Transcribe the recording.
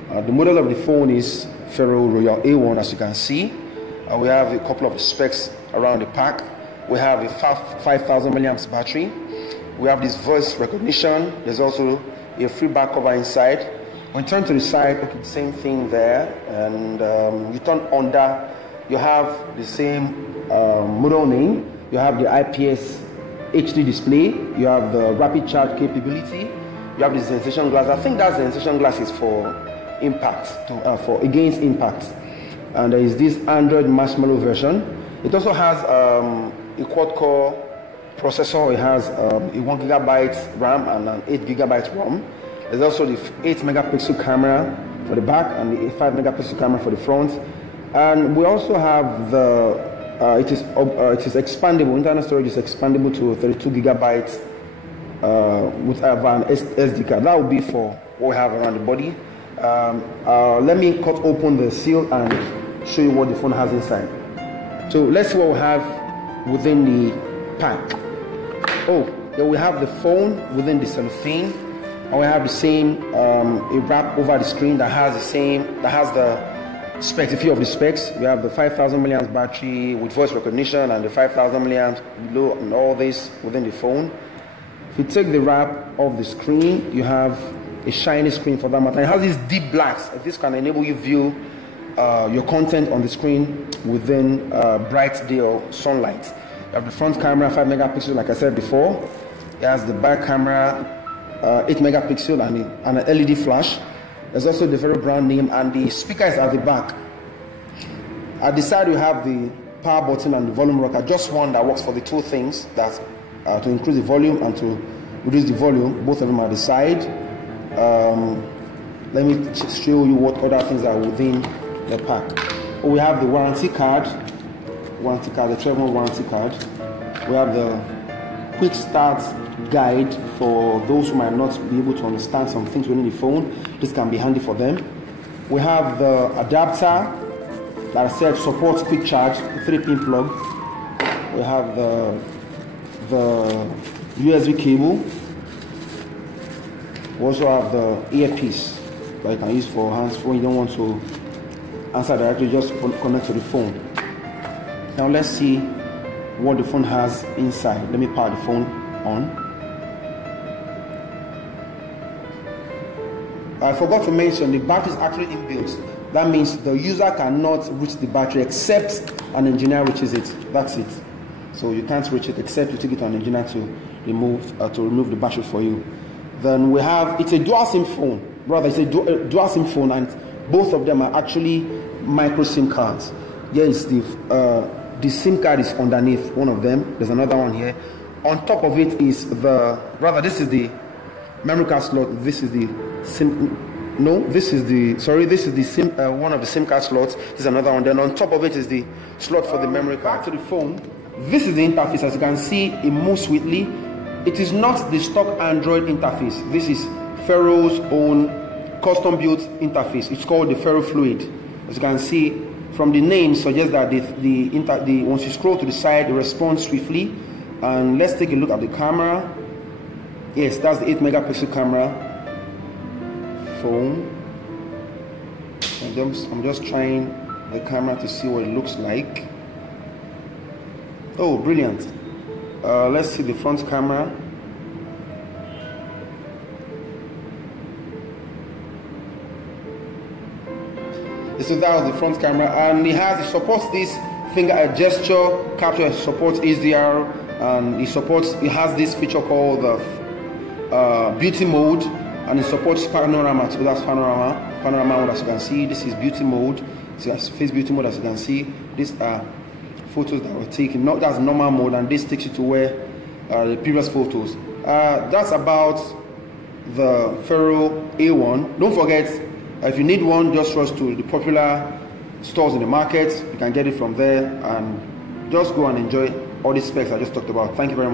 The model of the phone is Fero Royale A1, as you can see. We have a couple of specs around the pack. We have a 5,000 milliamps battery. We have this voice recognition. There's also a free back cover inside. When you turn to the side, okay, same thing there. And you turn under, you have the same model name. You have the IPS HD display. You have the rapid charge capability. You have the sensation glass. I think that sensation glass is for impact, for against impact. And there is this Android Marshmallow version. It also has a quad-core processor. It has a 1 GB RAM and an 8 GB ROM. There's also the 8 megapixel camera for the back and the 5 megapixel camera for the front. And we also have the it is expandable. Internal storage is expandable to 32 gigabytes with an SD card. That will be for what we have around the body. Let me cut open the seal and show you what the phone has inside. So let's see what we have within the pack. Oh, then we have the phone within the cellophane, and we have the same a wrap over the screen that has the specs, a few of the specs. We have the 5,000 milliamps battery with voice recognition and the 5,000 milliamps below, and all this within the phone. If you take the wrap off the screen, you have a shiny screen for that matter. It has these deep blacks. This can enable you view your content on the screen within bright day or sunlight. You have the front camera, 5 megapixel, like I said before. It has the back camera, 8 megapixel, and an LED flash. There's also the Fero brand name, and the speaker is at the back. At the side, you have the power button and the volume rocker, just one that works for the two things, that to increase the volume and to reduce the volume. Both of them are at the side. Let me show you what other things are within the pack. We have the warranty card, the 12-month warranty card. We have the quick start guide for those who might not be able to understand some things within the phone. This can be handy for them. We have the adapter that I said supports quick charge, 3-pin plug. We have the USB cable. We also have the earpiece that you can use for hands when you don't want to answer directly, just connect to the phone. Now let's see what the phone has inside. Let me power the phone on. I forgot to mention the battery is actually inbuilt. That means the user cannot reach the battery except an engineer reaches it. That's it. So you can't reach it except you take it to an engineer to remove the battery for you. Then we have, it's a dual SIM phone. Brother, it's a dual SIM phone, and both of them are actually micro SIM cards. Here is the SIM card is underneath one of them. There's another one here. On top of it is this is the memory card slot. This is the SIM. No, this is the SIM. One of the SIM card slots. This is another one. Then on top of it is the slot for the memory card. To the phone. This is the interface. As you can see, it moves sweetly. It is not the stock Android interface. This is Fero's own custom-built interface. It's called the Fero Fluid. As you can see, from the name suggests that once you scroll to the side, it responds swiftly. And let's take a look at the camera. Yes, that's the 8 megapixel camera phone. I'm just trying the camera to see what it looks like. Oh, brilliant. Let's see the front camera. So that was the front camera, and it supports this finger gesture capture. It supports HDR, and it has this feature called the beauty mode, and it supports panorama. So that's panorama mode, as you can see. This is beauty mode. So that's face beauty mode, as you can see. These are photos that were taken. That's normal mode, and this takes you to where the previous photos. That's about the Fero A1. Don't forget, if you need one, just rush to the popular stores in the market. You can get it from there, and just go and enjoy all these specs I just talked about. Thank you very much.